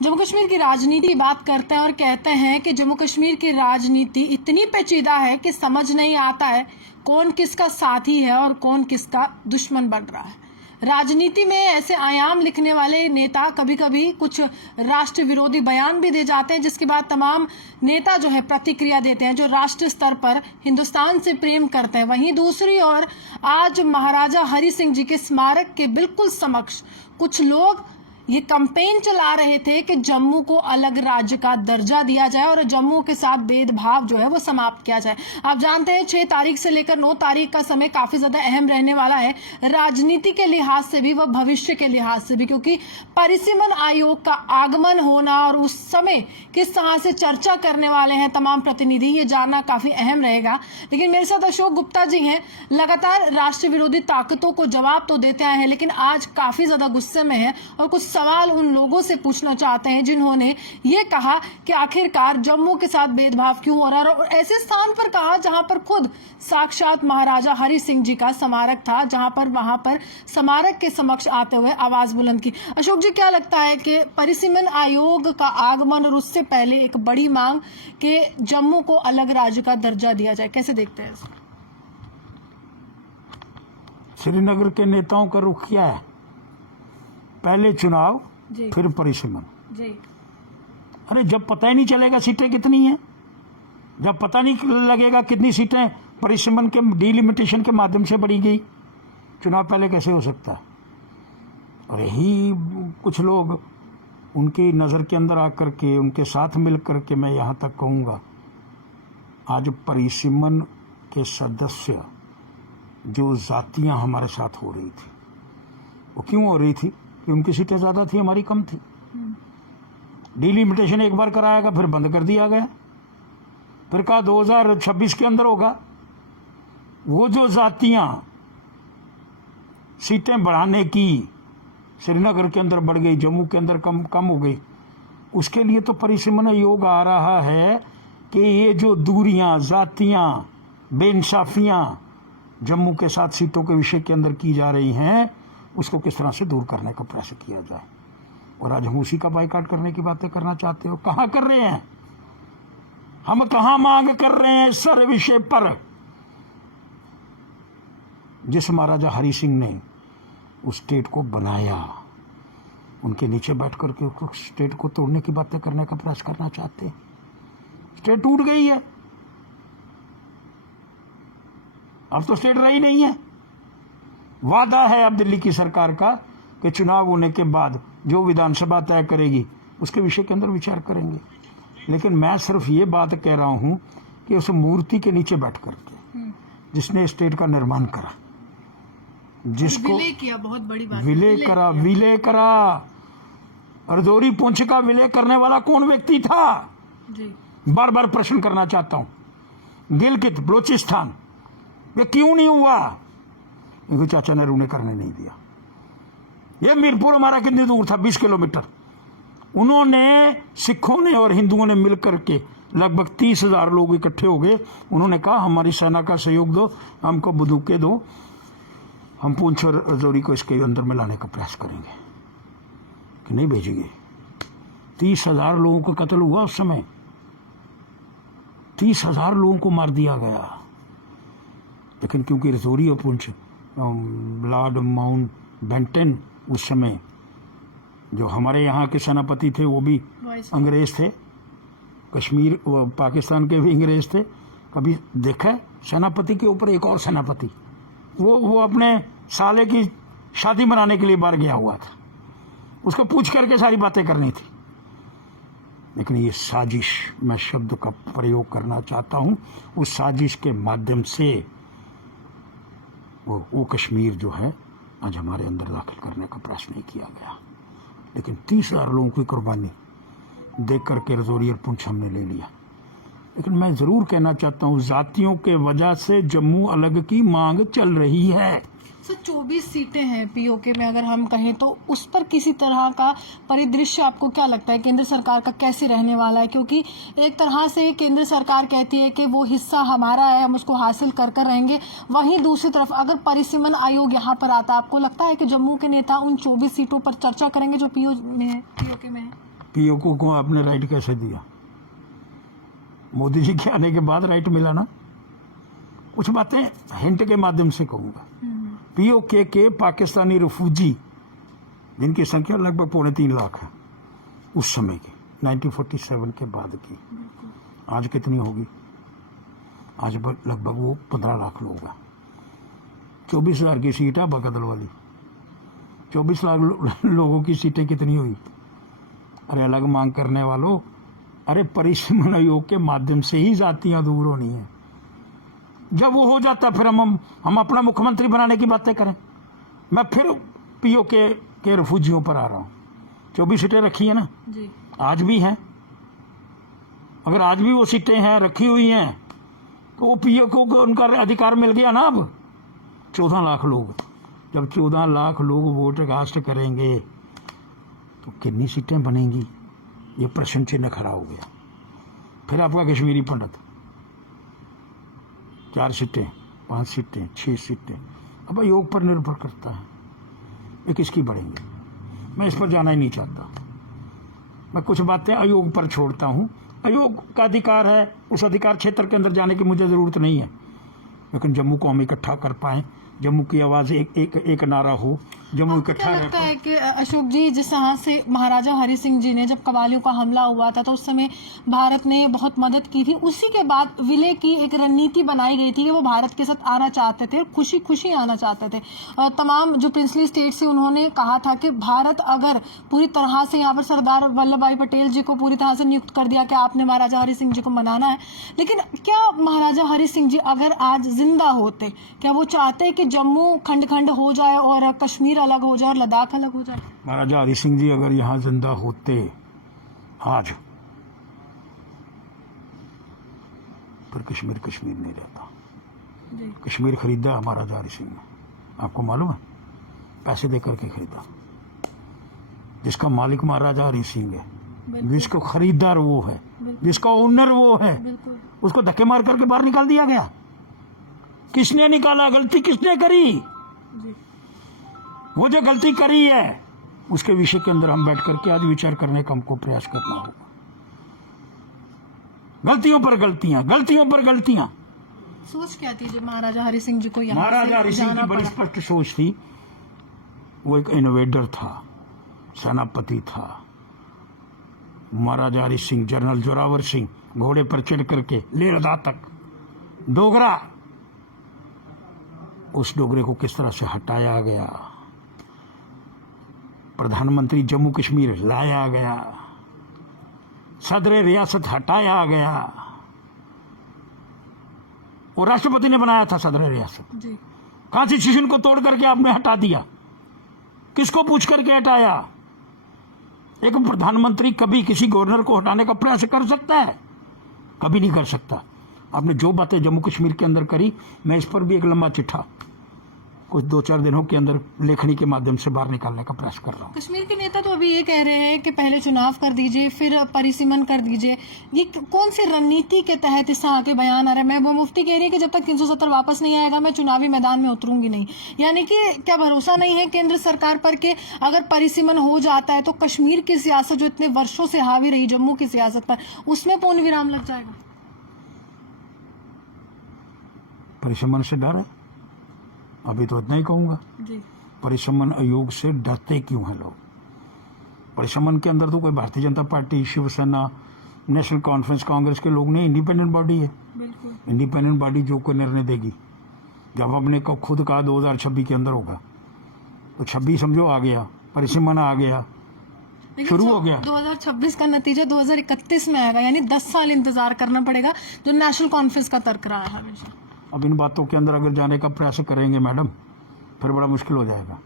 जम्मू कश्मीर की राजनीति की बात करते हैं और कहते हैं कि जम्मू कश्मीर की राजनीति इतनी पेचीदा है कि समझ नहीं आता है कौन किसका साथी है और कौन किसका दुश्मन बन रहा है। राजनीति में ऐसे आयाम लिखने वाले नेता कभी कभी कुछ राष्ट्र विरोधी बयान भी दे जाते हैं, जिसके बाद तमाम नेता जो है प्रतिक्रिया देते हैं जो राष्ट्र स्तर पर हिंदुस्तान से प्रेम करते हैं। वहीं दूसरी ओर आज महाराजा हरि सिंह जी के स्मारक के बिल्कुल समक्ष कुछ लोग ये कैंपेन चला रहे थे कि जम्मू को अलग राज्य का दर्जा दिया जाए और जम्मू के साथ भेदभाव जो है वो समाप्त किया जाए। आप जानते हैं 6 तारीख से लेकर 9 तारीख का समय काफी ज्यादा अहम रहने वाला है, राजनीति के लिहाज से भी व भविष्य के लिहाज से भी, क्योंकि परिसीमन आयोग का आगमन होना और उस समय किस तरह से चर्चा करने वाले हैं तमाम प्रतिनिधि, ये जानना काफी अहम रहेगा। लेकिन मेरे साथ अशोक गुप्ता जी हैं, लगातार राष्ट्र विरोधी ताकतों को जवाब तो देते आए हैं, लेकिन आज काफी ज्यादा गुस्से में है और कुछ सवाल उन लोगों से पूछना चाहते हैं जिन्होंने ये कहा कि आखिरकार जम्मू के साथ भेदभाव क्यों हो रहा है, और ऐसे स्थान पर कहा जहां पर खुद साक्षात महाराजा हरि सिंह जी का स्मारक था, जहां पर वहां पर स्मारक के समक्ष आते हुए आवाज बुलंद की। अशोक जी, क्या लगता है कि परिसीमन आयोग का आगमन और उससे पहले एक बड़ी मांग कि जम्मू को अलग राज्य का दर्जा दिया जाए, कैसे देखते हैं इसको? श्रीनगर के नेताओं का रुख क्या है? पहले चुनाव फिर परिसीमन। अरे जब पता ही नहीं चलेगा सीटें कितनी हैं, जब पता नहीं लगेगा कितनी सीटें परिसीमन के डिलिमिटेशन के माध्यम से बढ़ी गई, चुनाव पहले कैसे हो सकता है? और यही कुछ लोग उनकी नज़र के अंदर आकर के उनके साथ मिल करके मैं यहाँ तक कहूँगा, आज परिसीमन के सदस्य जो जातियाँ हमारे साथ हो रही थी, वो क्यों हो रही थी? कि उनकी सीटें ज़्यादा थी, हमारी कम थी। डिलिमिटेशन एक बार कराया गया, फिर बंद कर दिया गया, फिर कहा 2026 के अंदर होगा। वो जो जातियां सीटें बढ़ाने की श्रीनगर के अंदर बढ़ गई, जम्मू के अंदर कम हो गई, उसके लिए तो परिसीमन आयोग आ रहा है कि ये जो दूरियां, जातियां, बेइंसाफियां जम्मू के साथ सीटों के विषय के अंदर की जा रही हैं, उसको किस तरह से दूर करने का प्रयास किया जाए। और आज हम उसी का बाइकाट करने की बातें करना चाहते हो। कहां कर रहे हैं हम? कहां मांग कर रहे हैं इस सारे विषय पर? जिस महाराजा हरि सिंह ने उस स्टेट को बनाया, उनके नीचे बैठ करके उस स्टेट को तोड़ने की बातें करने का प्रयास करना चाहते हैं। स्टेट टूट गई है, अब तो स्टेट रही नहीं है। वादा है अब दिल्ली की सरकार का कि चुनाव होने के बाद जो विधानसभा तय करेगी उसके विषय के अंदर विचार करेंगे। लेकिन मैं सिर्फ ये बात कह रहा हूं कि उस मूर्ति के नीचे बैठ करके जिसने स्टेट का निर्माण करा, जिसको विलय किया, बहुत बड़ी बात, विलय करा रजौरी पुंछ का विलय करने वाला कौन व्यक्ति था? बार बार प्रश्न करना चाहता हूं। गिलगित बलोचिस्तान ये क्यों नहीं हुआ? इनको चाचा नेहरू ने करने नहीं दिया। ये मीरपुर हमारा कितनी दूर था? 20 किलोमीटर। उन्होंने, सिखों ने और हिंदुओं ने मिलकर के लगभग 30,000 लोग इकट्ठे हो गए। उन्होंने कहा हमारी सेना का सहयोग दो, हमको बंदूकें दो, हम पुंछ और रजौरी को इसके अंदर में लाने का प्रयास करेंगे। कि नहीं भेजेंगे। 30,000 लोगों का कत्ल हुआ उस समय, 30,000 लोगों को मार दिया गया। लेकिन क्योंकि रजौरी और पुंछ, लॉर्ड माउंट बेंटन उस समय जो हमारे यहाँ के सेनापति थे वो भी अंग्रेज थे, कश्मीर पाकिस्तान के भी अंग्रेज थे। कभी देखा सेनापति के ऊपर एक और सेनापति, वो अपने साले की शादी मनाने के लिए बाहर गया हुआ था, उसको पूछ करके सारी बातें करनी थी। लेकिन ये साजिश, मैं शब्द का प्रयोग करना चाहता हूं, उस साजिश के माध्यम से वो कश्मीर जो है आज हमारे अंदर दाखिल करने का प्रयास नहीं किया गया। लेकिन 30,000 लोगों की कुर्बानी देख करके रजौरी और पुंछ हमने ले लिया। लेकिन मैं जरूर कहना चाहता हूँ, जातियों के वजह से जम्मू अलग की मांग चल रही है। सर 24 सीटें हैं पीओके में, अगर हम कहें तो उस पर किसी तरह का परिदृश्य आपको क्या लगता है केंद्र सरकार का कैसे रहने वाला है? क्योंकि एक तरह से केंद्र सरकार कहती है कि वो हिस्सा हमारा है, हम उसको हासिल कर रहेंगे, वहीं दूसरी तरफ अगर परिसीमन आयोग यहाँ पर आता, आपको लगता है कि जम्मू के नेता उन 24 सीटों पर चर्चा करेंगे जो पीओके में है? पीओके को आपने राइट कैसे दिया? मोदी जी के आने के बाद राइट मिला ना। कुछ बातें हिंट के माध्यम से कहूंगा। पीओके के पाकिस्तानी रिफ्यूजी जिनकी संख्या लगभग 3.5 लाख है उस समय की, 1947 के बाद की, आज कितनी होगी? आज लगभग वो 15 लाख लोग हैं। 24,000 की सीट है बगदल वाली। 24 लाख लोगों की सीटें कितनी हुई? अरे अलग मांग करने वालों, अरे परिसीमन आयोग के माध्यम से ही जातियां दूर होनी है। जब वो हो जाता फिर हम अपना मुख्यमंत्री बनाने की बातें करें। मैं फिर पीओके के रिफ्यूजियों पर आ रहा हूं। 24 सीटें रखी है ना जी। आज भी हैं। अगर आज भी वो सीटें हैं रखी हुई हैं तो वो पीओके को उनका अधिकार मिल गया ना। अब 14 लाख लोग, जब 14 लाख लोग वोट कास्ट करेंगे तो कितनी सीटें बनेंगी? ये प्रश्न चिन्ह खड़ा हो गया। फिर आपका कश्मीरी पंडित 4 सीटें, 5 सीटें, 6 सीटें, अब आयोग पर निर्भर करता है ये किसकी बढ़ेंगे। मैं इस पर जाना ही नहीं चाहता। मैं कुछ बातें आयोग पर छोड़ता हूं। आयोग का अधिकार है, उस अधिकार क्षेत्र के अंदर जाने की मुझे जरूरत नहीं है, लेकिन जम्मू को हम इकट्ठा कर पाए, जम्मू की आवाज एक नारा हो, जम्मू इकट्ठा क्या लगता है कि अशोक जी, जिस तरह से महाराजा हरि सिंह जी ने जब कव्वालियों का हमला हुआ था तो उस समय भारत ने बहुत मदद की थी, उसी के बाद विलय की एक रणनीति बनाई गई थी कि वो भारत के साथ आना चाहते थे, खुशी खुशी आना चाहते थे। तमाम जो प्रिंसली स्टेट से उन्होंने कहा था कि भारत अगर पूरी तरह से यहाँ पर सरदार वल्लभ भाई पटेल जी को पूरी तरह से नियुक्त कर दिया कि आपने महाराजा हरि सिंह जी को मनाना है, लेकिन क्या महाराजा हरि सिंह जी अगर आज जिंदा होते, क्या वो चाहते कि जम्मू खंड खंड हो जाए और कश्मीर अलग हो जाए और लद्दाख अलग हो जाए? महाराजा हरि सिंह जी अगर यहां जिंदा होते आज, फिर कश्मीर कश्मीर नहीं रहता। कश्मीर खरीदा महाराजा हरि सिंह ने, आपको मालूम है, पैसे देकर के खरीदा। जिसका मालिक महाराजा हरि सिंह है, जिसको खरीदार वो है, जिसका ओनर वो है, उसको धक्के मार करके बाहर निकाल दिया गया। किसने निकाला? गलती किसने करी? वो जो गलती करी है उसके विषय के अंदर हम बैठ करके आज विचार करने का हमको प्रयास करना होगा। गलतियों पर गलतियां, गलतियों पर गलतियां। सोच क्या थी जो महाराजा हरि सिंह जी को यहाँ महाराजा हरि सिंह की बड़ी स्पष्ट सोच थी। वो एक इनोवेटर था, सेनापति था। महाराजा हरि सिंह, जनरल जोरावर सिंह घोड़े पर चढ़ करके लेह लद्दाख तक, डोगरा, उस डोगरे को किस तरह से हटाया गया, प्रधानमंत्री जम्मू कश्मीर लाया गया, सदर रियासत हटाया गया, और राष्ट्रपति ने बनाया था सदर रियासत। कॉन्स्टिट्यूशन को तोड़ करके आपने हटा दिया। किसको पूछ करके हटाया? एक प्रधानमंत्री कभी किसी गवर्नर को हटाने का प्रयास कर सकता है? कभी नहीं कर सकता। आपने जो बातें जम्मू कश्मीर के अंदर करी, मैं इस पर भी एक लंबा चिट्ठा कुछ 2-4 दिनों के अंदर लेखनी के माध्यम से बाहर निकालने का प्रयास कर रहा हूँ। कश्मीर के नेता तो अभी ये कह रहे हैं कि पहले चुनाव कर दीजिए फिर परिसीमन कर दीजिए। ये कौन सी रणनीति के तहत इस तरह के बयान आ रहे हैं? महबूबा मुफ्ती कह रही है कि जब तक 370 वापस नहीं आएगा मैं चुनावी मैदान में उतरूंगी नहीं। यानी कि क्या भरोसा नहीं है केंद्र सरकार पर कि अगर परिसीमन हो जाता है तो कश्मीर की सियासत जो इतने वर्षों से हावी रही जम्मू की सियासत पर, उसमें पूर्ण विराम लग जाएगा? परिसीमन से डर है? अभी तो इतना ही कहूंगा। परिसीमन आयोग से डरते क्यों हैं लोग? परिसीमन के अंदर तो कोई Bharatiya Janata Party, Shiv Sena, National Conference, Congress के लोग नहीं, इंडिपेंडेंट बॉडी है। इंडिपेंडेंट बॉडी जो कोई निर्णय देगी, जब हमने खुद कहा 2026 के अंदर होगा, तो 26 समझो आ गया, परिसीमन आ गया, शुरू हो गया। 2026 का नतीजा 2031 में आएगा, यानी 10 साल इंतजार करना पड़ेगा, जो नेशनल कॉन्फ्रेंस का तर्क रहा है हमेशा। अब इन बातों के अंदर अगर जाने का प्रयास करेंगे मैडम, फिर बड़ा मुश्किल हो जाएगा।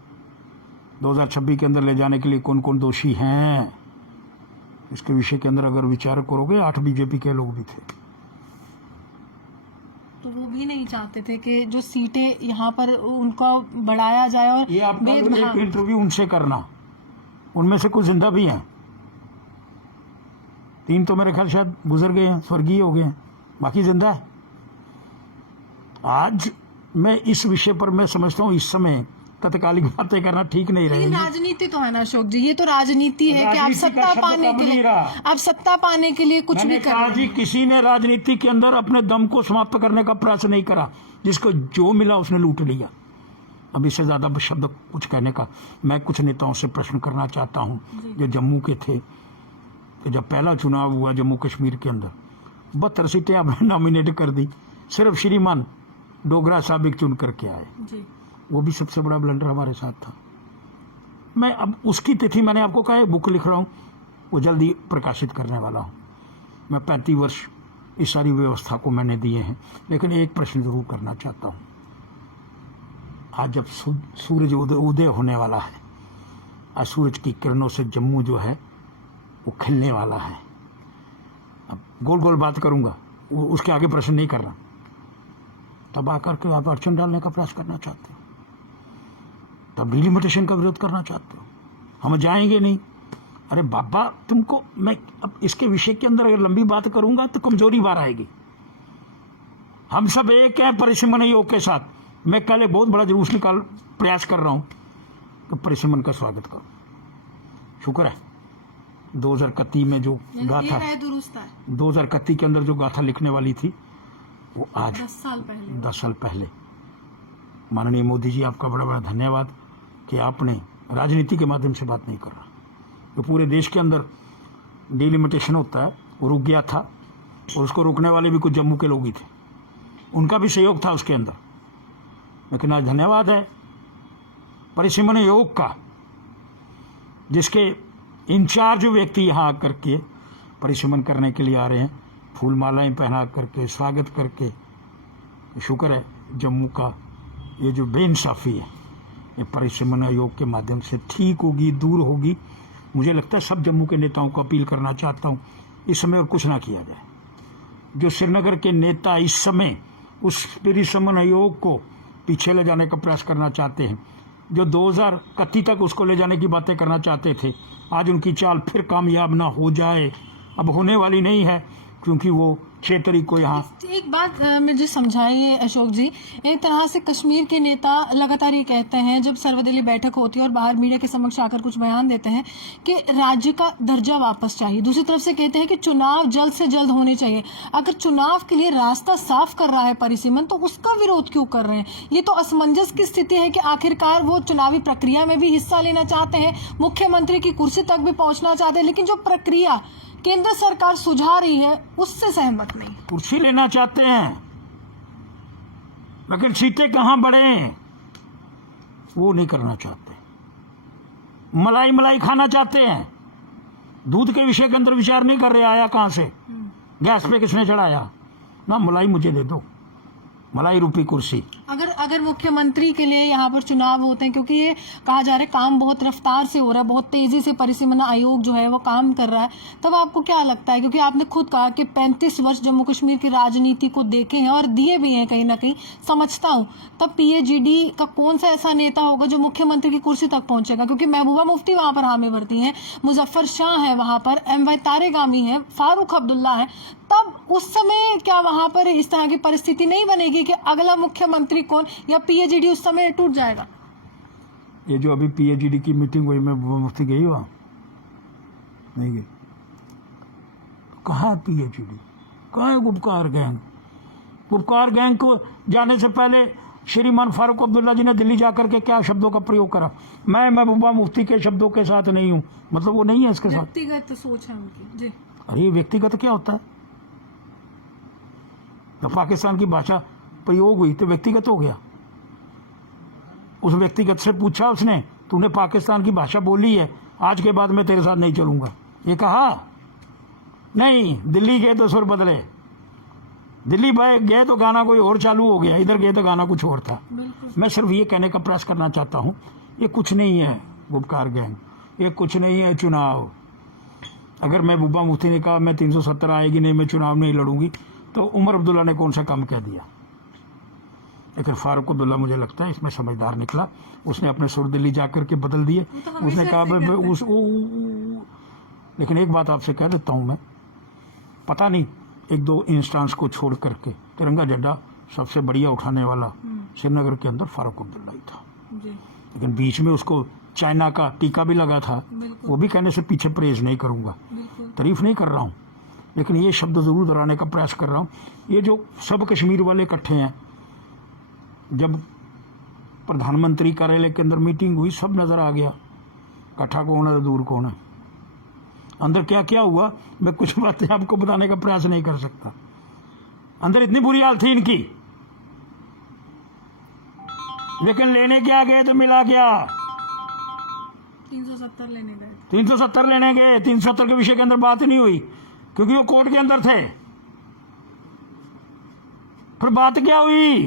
2026 के अंदर ले जाने के लिए कौन कौन दोषी हैं, इसके विषय के अंदर अगर विचार करोगे, 8 बीजेपी के लोग भी थे। तो वो भी नहीं चाहते थे कि जो सीटें यहाँ पर उनको बढ़ाया जाए। और ये आपका एक इंटरव्यू उनसे करना, उनमें से कुछ जिंदा भी हैं, 3 तो मेरे ख्याल शायद गुजर गए हैं, स्वर्गीय हो गए हैं, बाकी जिंदा है। आज मैं इस विषय पर मैं समझता हूँ इस समय तत्कालिक बातें करना ठीक नहीं लेकिन रहेगी। राजनीति तो है ना अशोक जी, ये तो राजनीति है कि आप राजनीति का सत्ता शब्द पाने कब के नहीं लिए रहा। आप सत्ता पाने के लिए कुछ भी मैंने कर कहा रहे जी, हैं। किसी ने राजनीति के अंदर अपने दम को समाप्त करने का प्रयास नहीं करा। जिसको जो मिला उसने लूट लिया। अब इससे ज्यादा शब्द कुछ कहने का मैं कुछ नेताओं से प्रश्न करना चाहता हूं जो जम्मू के थे कि जब पहला चुनाव हुआ जम्मू कश्मीर के अंदर 72 सीटें आपने नॉमिनेट कर दी, सिर्फ श्रीमान डोगरा साहब एक चुन करके आए। जी वो भी सबसे बड़ा ब्लंडर हमारे साथ था। मैं अब उसकी तिथि मैंने आपको कहा है, बुक लिख रहा हूं, वो जल्दी प्रकाशित करने वाला हूं। मैं 35 वर्ष इस सारी व्यवस्था को मैंने दिए हैं। लेकिन एक प्रश्न जरूर करना चाहता हूं। आज जब सूरज उदय होने वाला है, आज सूरज की किरणों से जम्मू जो है वो खिलने वाला है। अब गोल गोल बात करूंगा, उसके आगे प्रश्न नहीं करना। तब आकर के आप अड़चन डालने का प्रयास करना चाहते हो, तब डिलिमिटेशन का विरोध करना चाहते हो। हम जाएंगे नहीं। अरे बाबा, तुमको मैं अब इसके विषय के अंदर अगर लंबी बात करूंगा तो कमजोरी बार आएगी। हम सब एक हैं परिसीमन योग के साथ। मैं कल एक बहुत बड़ा जुलूस निकाल प्रयास कर रहा हूं कि परिसीमन का स्वागत करो। शुक्र है 2031 में जो गाथा, दुरुस्त है 2031 के अंदर जो गाथा लिखने वाली थी वो आज 10 साल पहले। माननीय मोदी जी, आपका बड़ा बड़ा धन्यवाद कि आपने राजनीति के माध्यम से बात नहीं कर रहा। तो पूरे देश के अंदर डिलिमिटेशन होता है वो रुक गया था, और उसको रोकने वाले भी कुछ जम्मू के लोग ही थे, उनका भी सहयोग था उसके अंदर। लेकिन आज धन्यवाद है परिसीमन योग का, जिसके इंचार्ज व्यक्ति यहाँ आकर के परिसीमन करने के लिए आ रहे हैं, फूल मालाएं पहना करके स्वागत करके। शुक्र है जम्मू का ये जो बेइंसाफी है ये परिसीमन योग के माध्यम से ठीक होगी, दूर होगी। मुझे लगता है सब जम्मू के नेताओं को अपील करना चाहता हूँ, इस समय और कुछ ना किया जाए। जो श्रीनगर के नेता इस समय उस परिसीमन योग को पीछे ले जाने का प्रयास करना चाहते हैं, जो 2031 तक उसको ले जाने की बातें करना चाहते थे, आज उनकी चाल फिर कामयाब ना हो जाए। अब होने वाली नहीं है, क्योंकि वो 6 तारीख को यहाँ। एक बात मुझे समझाइए अशोक जी, एक तरह से कश्मीर के नेता लगातार ये कहते हैं जब सर्वदलीय बैठक होती है और बाहर मीडिया के समक्ष आकर कुछ बयान देते हैं कि राज्य का दर्जा वापस चाहिए। दूसरी तरफ से कहते हैं कि चुनाव जल्द से जल्द होने चाहिए। अगर चुनाव के लिए रास्ता साफ कर रहा है परिसीमन, तो उसका विरोध क्यों कर रहे हैं? ये तो असमंजस की स्थिति है कि आखिरकार वो चुनावी प्रक्रिया में भी हिस्सा लेना चाहते हैं, मुख्यमंत्री की कुर्सी तक भी पहुंचना चाहते हैं, लेकिन जो प्रक्रिया केंद्र सरकार सुझा रही है उससे सहमत नहीं। कुर्सी लेना चाहते हैं, लेकिन सीटें कहां बढ़े वो नहीं करना चाहते। मलाई खाना चाहते हैं, दूध के विषय के अंदर विचार नहीं कर रहे आया कहां से, गैस पे किसने चढ़ाया ना। मलाई मुझे दे दो, मलाई रूपी कुर्सी। अगर मुख्यमंत्री के लिए यहाँ पर चुनाव होते हैं, क्योंकि ये कहा जा रहा है काम बहुत रफ्तार से हो रहा है, बहुत तेजी से परिसीमन आयोग जो है वो काम कर रहा है, तब आपको क्या लगता है? क्योंकि आपने खुद कहा कि 35 वर्ष जम्मू कश्मीर की राजनीति को देखे हैं और दिए भी हैं कहीं ना कहीं, समझता हूँ, तब PAGD का कौन सा ऐसा नेता होगा जो मुख्यमंत्री की कुर्सी तक पहुंचेगा? क्योंकि महबूबा मुफ्ती वहां पर हामी भर्ती है, मुजफ्फर शाह है वहां पर, MY तारेगामी है, फारूक अब्दुल्ला है, तब उस समय क्या वहां पर इस तरह की परिस्थिति नहीं बनेगी कि अगला मुख्यमंत्री कौन, या PAGD उस समय टूट जाएगा? ये जो अभी PAGD की मीटिंग हुई, मैं मुफ्ती गई वहां नहीं गई। कहाँ है PAGD? कहाँ है गुपकार गैंग? गुपकार गैंग को जाने से पहले श्रीमान फारूक अब्दुल्ला जी ने दिल्ली जाकर के क्या शब्दों का प्रयोग करा? मैं महबूबा मुफ्ती के शब्दों के साथ नहीं हूं, मतलब वो नहीं है इसके साथ। व्यक्तिगत सोच है उनकी जी। अरे व्यक्तिगत क्या होता है? तो पाकिस्तान की भाषा प्रयोग हुई तो व्यक्तिगत हो गया। उस व्यक्तिगत से पूछा उसने, तूने पाकिस्तान की भाषा बोली है, आज के बाद मैं तेरे साथ नहीं चलूंगा, ये कहा नहीं। दिल्ली गए तो सुर बदले, दिल्ली गए तो गाना कोई और चालू हो गया, इधर गए तो गाना कुछ और था। मैं सिर्फ ये कहने का प्रयास करना चाहता हूं, ये कुछ नहीं है गुपकार गैंग, ये कुछ नहीं है चुनाव। अगर महबूबा मुफ्ती ने कहा मैं 370 आएगी नहीं, मैं चुनाव नहीं लड़ूंगी, तो उमर अब्दुल्ला ने कौन सा काम कह दिया? लेकिन फारूक अब्दुल्ला मुझे लगता है इसमें समझदार निकला, उसने अपने सुर दिल्ली जाकर के बदल दिए। उसने कहा लेकिन एक बात आपसे कह देता हूं मैं, पता नहीं 1-2 इंस्टांस को छोड़ करके तिरंगा झंडा सबसे बढ़िया उठाने वाला श्रीनगर के अंदर फारूक अब्दुल्ला ही था। लेकिन बीच में उसको चाइना का टीका भी लगा था, बिल्कुल वो भी कहने से पीछे परहेज नहीं करूंगा, बिल्कुल तारीफ नहीं कर रहा हूँ, लेकिन ये शब्द जरूर दोहराने का प्रयास कर रहा हूँ। ये जो सब कश्मीर वाले इकट्ठे हैं, जब प्रधानमंत्री कार्यालय के अंदर मीटिंग हुई, सब नजर आ गया, इकट्ठा कौन है दूर कौन है। अंदर क्या क्या हुआ मैं कुछ बातें आपको बताने का प्रयास नहीं कर सकता। अंदर इतनी बुरी हाल थी इनकी, लेकिन लेने क्या गए तो मिला क्या? 370 लेने गए 370 लेने गए। 370 के विषय के अंदर बात नहीं हुई क्योंकि वो कोर्ट के अंदर थे। फिर बात क्या हुई?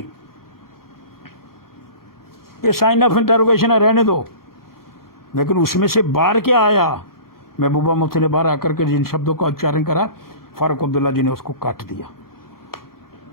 ये साइन ऑफ इंटरोगेशन है, रहने दो। लेकिन उसमें से बाहर क्या आया? महबूबा मुफ्ती ने बाहर आकर के जिन शब्दों का उच्चारण करा, फारूक अब्दुल्ला जी ने उसको काट दिया।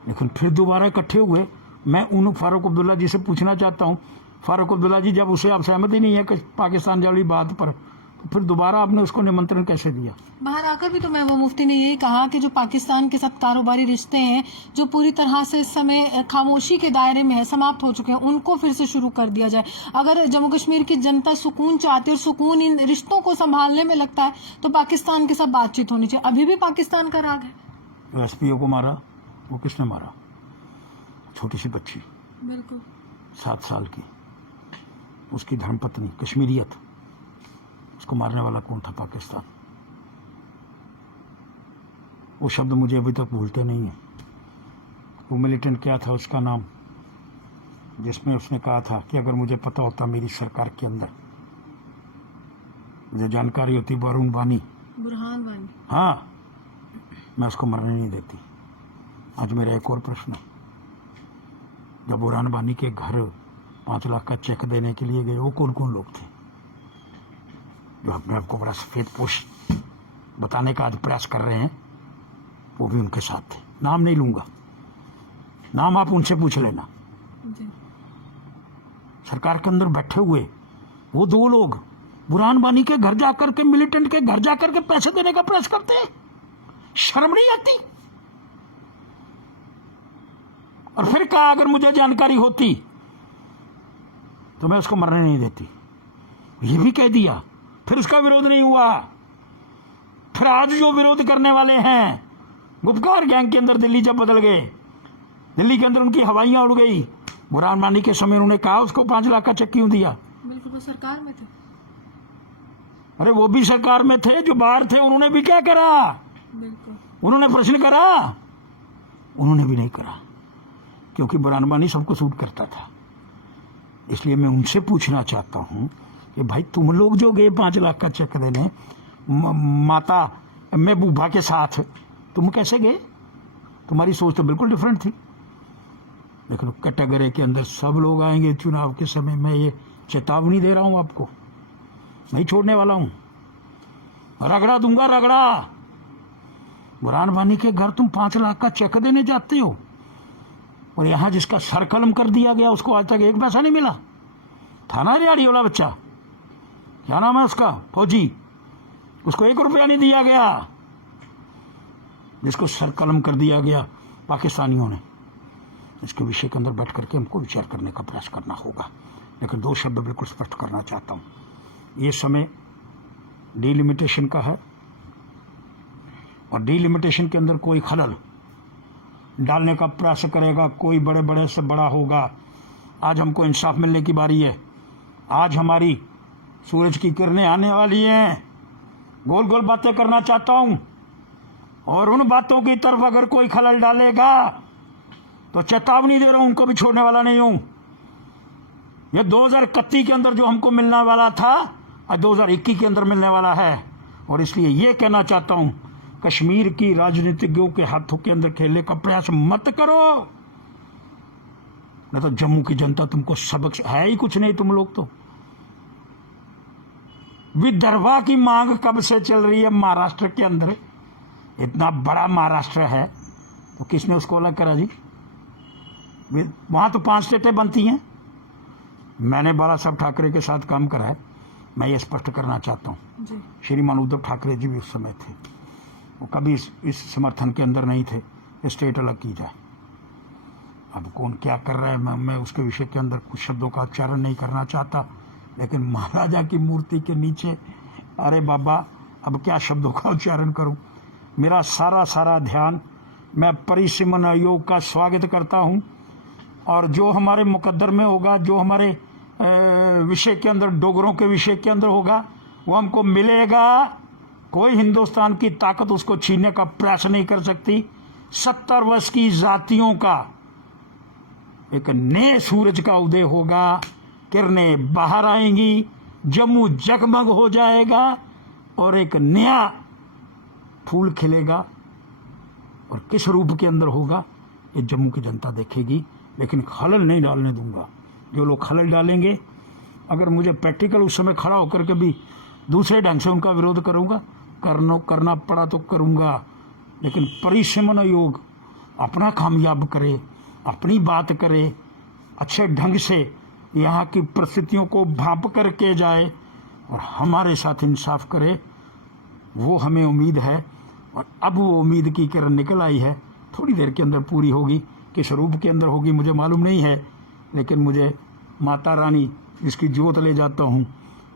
लेकिन फिर दोबारा इकट्ठे हुए। मैं उन फारूक अब्दुल्ला जी से पूछना चाहता हूं, फारूक अब्दुल्ला जी, जब उसे आप सहमति नहीं है कि पाकिस्तान वाली बात पर, तो फिर दोबारा आपने उसको निमंत्रण कैसे दिया? बाहर आकर भी तो महबूबा मुफ्ती ने ये कहा कि जो पाकिस्तान के साथ कारोबारी रिश्ते हैं, जो पूरी तरह से इस समय खामोशी के दायरे में है, समाप्त हो चुके हैं, उनको फिर से शुरू कर दिया जाए। अगर जम्मू कश्मीर की जनता सुकून चाहती है और सुकून इन रिश्तों को संभालने में लगता है, तो पाकिस्तान के साथ बातचीत होनी चाहिए। अभी भी पाकिस्तान का राग है। एसपीओ को मारा, वो किसने मारा? छोटी सी बच्ची, बिल्कुल 7 साल की, उसकी धर्मपत्नी, कश्मीरियत, उसको मारने वाला कौन था? पाकिस्तान। वो शब्द मुझे अभी तक भूलते नहीं है। वो मिलिटेंट क्या था उसका नाम, जिसमें उसने कहा था कि अगर मुझे पता होता मेरी सरकार के अंदर, मुझे जानकारी होती, वरुण वानी, बुरहान वानी, हाँ, मैं उसको मरने नहीं देती। आज मेरा एक और प्रश्न है, जब बुरहान वानी के घर 5 लाख का चेक देने के लिए गए, वो कौन कौन लोग थे जो अपने आप को बड़ा सफेद पोश बताने का आज प्रयास कर रहे हैं? वो भी उनके साथ थे। नाम नहीं लूंगा, नाम आप उनसे पूछ लेना। जी। सरकार के अंदर बैठे हुए वो 2 लोग बुरहान वानी के घर जाकर के, मिलिटेंट के घर जाकर के पैसे देने का प्रयास करते हैं। शर्म नहीं आती? और फिर कहा अगर मुझे जानकारी होती तो मैं उसको मरने नहीं देती। ये भी कह दिया, फिर उसका विरोध नहीं हुआ। फिर आज जो विरोध करने वाले हैं, गुपकार गैंग के अंदर दिल्ली जब बदल गए, दिल्ली के अंदर उनकी हवाइयां उड़ गई। बुरहान वानी के समय उन्होंने कहा उसको 5 लाख का चेक क्यों दिया? बिल्कुल वो सरकार में थे। अरे वो भी सरकार में थे, जो बाहर थे उन्होंने भी क्या करा? बिल्कुल उन्होंने प्रश्न करा? उन्होंने भी नहीं करा, क्योंकि बुरहान वानी सबको सूट करता था। इसलिए मैं उनसे पूछना चाहता हूं कि भाई तुम लोग जो गए 5 लाख का चेक देने माता महबूबा के साथ, तुम कैसे गए? तुम्हारी सोच तो बिल्कुल डिफरेंट थी। लेकिन कैटेगरी के अंदर सब लोग आएंगे चुनाव के समय। मैं ये चेतावनी दे रहा हूं आपको, नहीं छोड़ने वाला हूं, रगड़ा दूंगा, रगड़ा। बुरहान वानी के घर तुम 5 लाख का चेक देने जाते हो, और यहां जिसका सर कलम कर दिया गया उसको आज तक 1 पैसा नहीं मिला। थाना रियाड़ी वाला बच्चा, क्या नाम है उसका, फौजी, उसको 1 रुपया नहीं दिया गया। जिसको सर कलम कर दिया गया पाकिस्तानियों ने, इसके विषय के अंदर बैठ करके हमको विचार करने का प्रयास करना होगा। लेकिन 2 शब्द बिल्कुल स्पष्ट करना चाहता हूं, ये समय डिलिमिटेशन का है, और डिलिमिटेशन के अंदर कोई खलल डालने का प्रयास करेगा, कोई बड़े बड़े से बड़ा होगा। आज हमको इंसाफ मिलने की बारी है। आज हमारी सूरज की किरणें आने वाली हैं। गोल गोल बातें करना चाहता हूं, और उन बातों की तरफ अगर कोई खलल डालेगा तो चेतावनी दे रहा हूं, उनको भी छोड़ने वाला नहीं हूं। ये 2031 के अंदर जो हमको मिलने वाला था, आज 2021 के अंदर मिलने वाला है। और इसलिए ये कहना चाहता हूं, कश्मीर की राजनीतिज्ञों के हाथों के अंदर खेलने का प्रयास मत करो, नहीं तो जम्मू की जनता तुमको सबक है ही कुछ नहीं। तुम लोग तो विदर्भा की मांग कब से चल रही है महाराष्ट्र के अंदर, इतना बड़ा महाराष्ट्र है, तो किसने उसको अलग करा जी? वहां तो 5 स्टेटें बनती हैं। मैंने बाला साहब ठाकरे के साथ काम करा है, मैं ये स्पष्ट करना चाहता हूँ, श्रीमान उद्धव ठाकरे जी भी उस समय थे, वो कभी इस समर्थन के अंदर नहीं थे स्टेट अलग की जाए। अब कौन क्या कर रहा है, मैं उसके विषय के अंदर कुछ शब्दों का उच्चारण नहीं करना चाहता। लेकिन महाराजा की मूर्ति के नीचे, अरे बाबा अब क्या शब्दों का उच्चारण करूं। मेरा सारा ध्यान, मैं परिसीमन आयोग का स्वागत करता हूं, और जो हमारे मुकद्दर में होगा, जो हमारे विषय के अंदर, डोगरों के विषय के अंदर होगा, वो हमको मिलेगा। कोई हिंदुस्तान की ताकत उसको छीनने का प्रयास नहीं कर सकती। 70 वर्ष की जातियों का एक नए सूरज का उदय होगा, किरणें बाहर आएंगी, जम्मू जगमग हो जाएगा और एक नया फूल खिलेगा। और किस रूप के अंदर होगा ये जम्मू की जनता देखेगी, लेकिन खलल नहीं डालने दूंगा। जो लोग खलल डालेंगे, अगर मुझे प्रैक्टिकल उस समय खड़ा होकर के भी दूसरे ढंग से उनका विरोध करूंगा, करना पड़ा तो करूंगा, लेकिन परिसीमन आयोग अपना कामयाब करे, अपनी बात करे, अच्छे ढंग से यहाँ की परिस्थितियों को भांप करके जाए और हमारे साथ इंसाफ करे। वो हमें उम्मीद है, और अब वो उम्मीद की किरण निकल आई है, थोड़ी देर के अंदर पूरी होगी। किस रूप के अंदर होगी मुझे मालूम नहीं है, लेकिन मुझे माता रानी जिसकी जोत ले जाता हूँ,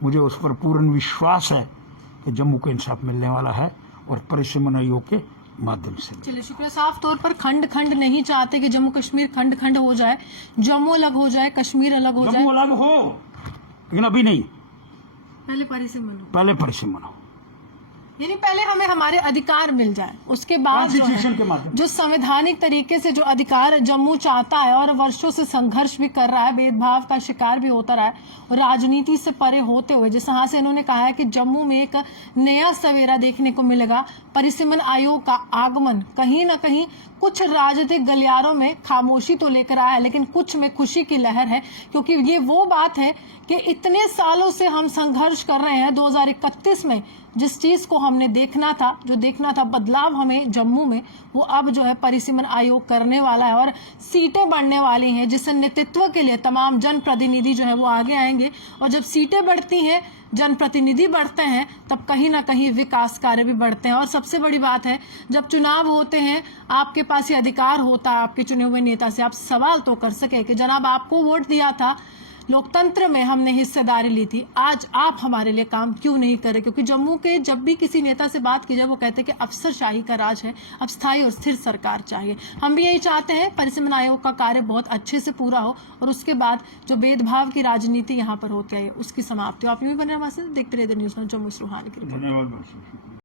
मुझे उस पर पूर्ण विश्वास है कि जम्मू को इंसाफ मिलने वाला है, और परिसीमन आयोग के माध्यम से। चलिए शुक्रिया। साफ तौर पर खंड नहीं चाहते कि जम्मू कश्मीर खंड हो जाए, जम्मू अलग हो जाए, कश्मीर अलग हो जाए। जम्मू अलग हो, लेकिन अभी नहीं, पहले परिसीमन हो, पहले परिसीमन हो, यानी पहले हमें हमारे अधिकार मिल जाए, उसके बाद जो कॉन्स्टिट्यूशन के है, माध्यम जो संवैधानिक तरीके से जो अधिकार जम्मू चाहता है और वर्षों से संघर्ष भी कर रहा है, भेदभाव का शिकार भी होता रहा है, और राजनीति से परे होते हुए जिस तरह से इन्होंने कहा है कि जम्मू में एक नया सवेरा देखने को मिलेगा। परिसीमन आयोग का आगमन कहीं न कहीं कुछ राजनीतिक गलियारों में खामोशी तो लेकर आया है, लेकिन कुछ में खुशी की लहर है, क्योंकि ये वो बात है कि इतने सालों से हम संघर्ष कर रहे हैं। 2031 में जिस चीज को हमने देखना था बदलाव हमें जम्मू में, वो अब जो है परिसीमन आयोग करने वाला है, और सीटें बढ़ने वाली हैं, जिससे नेतृत्व के लिए तमाम जनप्रतिनिधि जो है वो आगे आएंगे। और जब सीटें बढ़ती हैं, जनप्रतिनिधि बढ़ते हैं, तब कहीं ना कहीं विकास कार्य भी बढ़ते हैं। और सबसे बड़ी बात है, जब चुनाव होते हैं, आपके पास ये अधिकार होता है आपके चुने हुए नेता से आप सवाल तो कर सके कि जनाब आपको वोट दिया था, लोकतंत्र में हमने हिस्सेदारी ली थी, आज आप हमारे लिए काम क्यों नहीं करे। क्योंकि जम्मू के जब भी किसी नेता से बात की जाए, वो कहते हैं कि अफसरशाही का राज है, अब स्थायी और स्थिर सरकार चाहिए। हम भी यही चाहते हैं, परिसीमन आयोग का कार्य बहुत अच्छे से पूरा हो, और उसके बाद जो भेदभाव की राजनीति यहाँ पर होती है उसकी समाप्ति हो। आप यूं भी बने हमारे साथ देखते रहिए न्यूज़ जम्मू से रूहानी की रिपोर्ट। धन्यवाद।